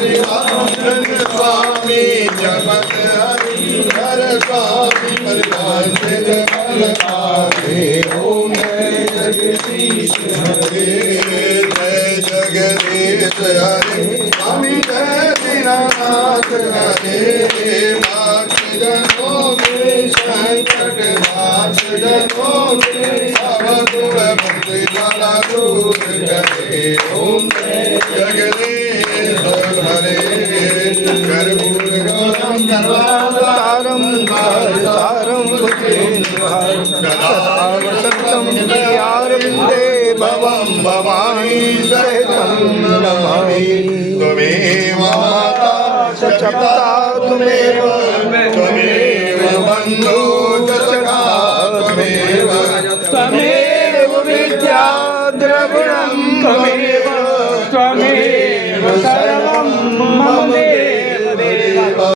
शिवानंद स्वामी जपत हरिहर स्वामी ओम जय जगदीश हरे जय जगदीश हरे स्वामी जय दीनानाथ हरे भक्तजनों के संकट नाश जनों के अवधूत भक्ति वाला दूर करे ओम जगदीश हरे कर्पूरगौरम सर्वावतारम भारतारम सदा वसंतम प्रियारविंदे भवम भवानी सहितं नमामि त्वमेव माता च पिता त्वमेव बन्धुः